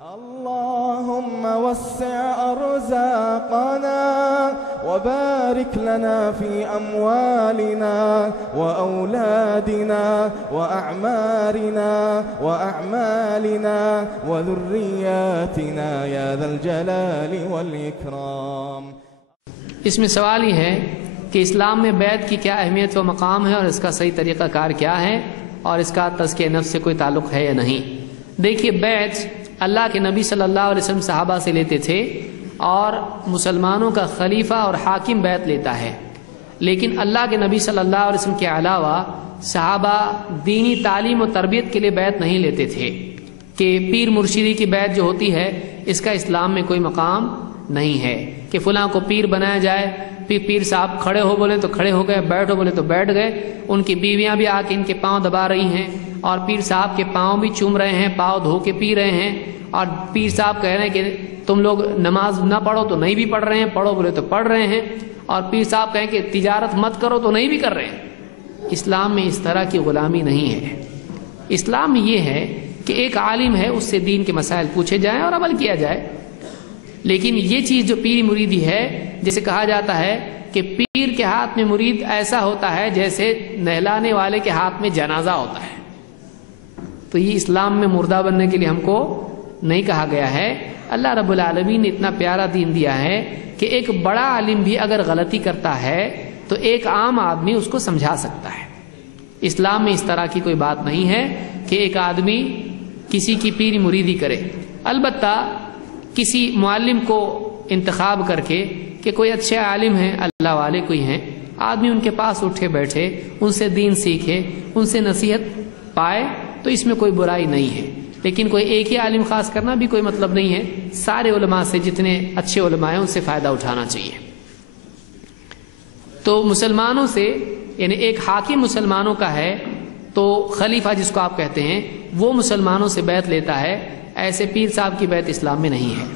اللهم وسع أرزاقنا وبارك لنا في أموالنا وأولادنا وأعمالنا وذرياتنا يا ذا الجلال والإكرام۔ اس میں سوال یہ ہے کہ اسلام میں بیعت کی کیا اہمیت و مقام ہے اور اس کا صحیح طریقہ کار کیا ہے اور اس کا تزکیہ نفس سے کوئی تعلق ہے یا نہیں۔ دیکھیے، بیعت اللہ کے نبی صلی اللہ علیہ وسلم صحابہ سے لیتے تھے اور مسلمانوں کا خلیفہ اور حاکم بیعت لیتا ہے، لیکن اللہ کے نبی صلی اللہ علیہ وسلم کے علاوہ صحابہ دینی تعلیم و تربیت کے لیے بیعت نہیں لیتے تھے کہ پیر مرشدی کی بیعت جو ہوتی ہے اس کا اسلام میں کوئی مقام نہیں ہے کہ فلاں کو پیر بنایا جائے، پیر صاحب کھڑے ہو بولے تو کھڑے ہو گئے، بیٹھو بولے تو بیٹھ گئے، ان کی بیویاں بھی آ کے ان کے پاؤں دبا رہی ہیں اور پیر صاحب کے پاؤں بھی چوم رہے ہیں، پاؤں دھو کے پی رہے ہیں، اور پیر صاحب کہہ رہے ہیں کہ تم لوگ نماز نہ پڑھو تو نہیں بھی پڑھ رہے ہیں، پڑھو بولے تو پڑھ رہے ہیں، اور پیر صاحب کہیں کہ تجارت مت کرو تو نہیں بھی کر رہے ہیں۔ اسلام میں اس طرح کی غلامی نہیں ہے۔ اسلام میں یہ ہے کہ ایک عالم ہے، اس سے دین کے مسائل پوچھے جائیں اور عمل کیا جائے، لیکن یہ چیز جو پیری مریدی ہے، جیسے کہا جاتا ہے کہ پیر کے ہاتھ میں مرید ایسا ہوتا ہے جیسے نہلانے والے کے ہاتھ میں جنازہ ہوتا ہے، تو یہ اسلام میں مردہ بننے کے لیے ہم کو نہیں کہا گیا ہے۔ اللہ رب العالمین نے اتنا پیارا دین دیا ہے کہ ایک بڑا عالم بھی اگر غلطی کرتا ہے تو ایک عام آدمی اس کو سمجھا سکتا ہے۔ اسلام میں اس طرح کی کوئی بات نہیں ہے کہ ایک آدمی کسی کی پیری مریدی کرے۔ البتہ کسی معلم کو انتخاب کر کے کہ کوئی اچھے عالم ہیں، اللہ والے کوئی ہیں، آدمی ان کے پاس اٹھے بیٹھے، ان سے دین سیکھے، ان سے نصیحت پائے تو اس میں کوئی برائی نہیں ہے، لیکن کوئی ایک ہی عالم خاص کرنا بھی کوئی مطلب نہیں ہے۔ سارے علماء سے، جتنے اچھے علماء ہیں ان سے فائدہ اٹھانا چاہیے۔ تو مسلمانوں سے، یعنی ایک حاکم مسلمانوں کا ہے تو خلیفہ جس کو آپ کہتے ہیں وہ مسلمانوں سے بیعت لیتا ہے، ایسے پیر صاحب کی بیعت اسلام میں نہیں ہے۔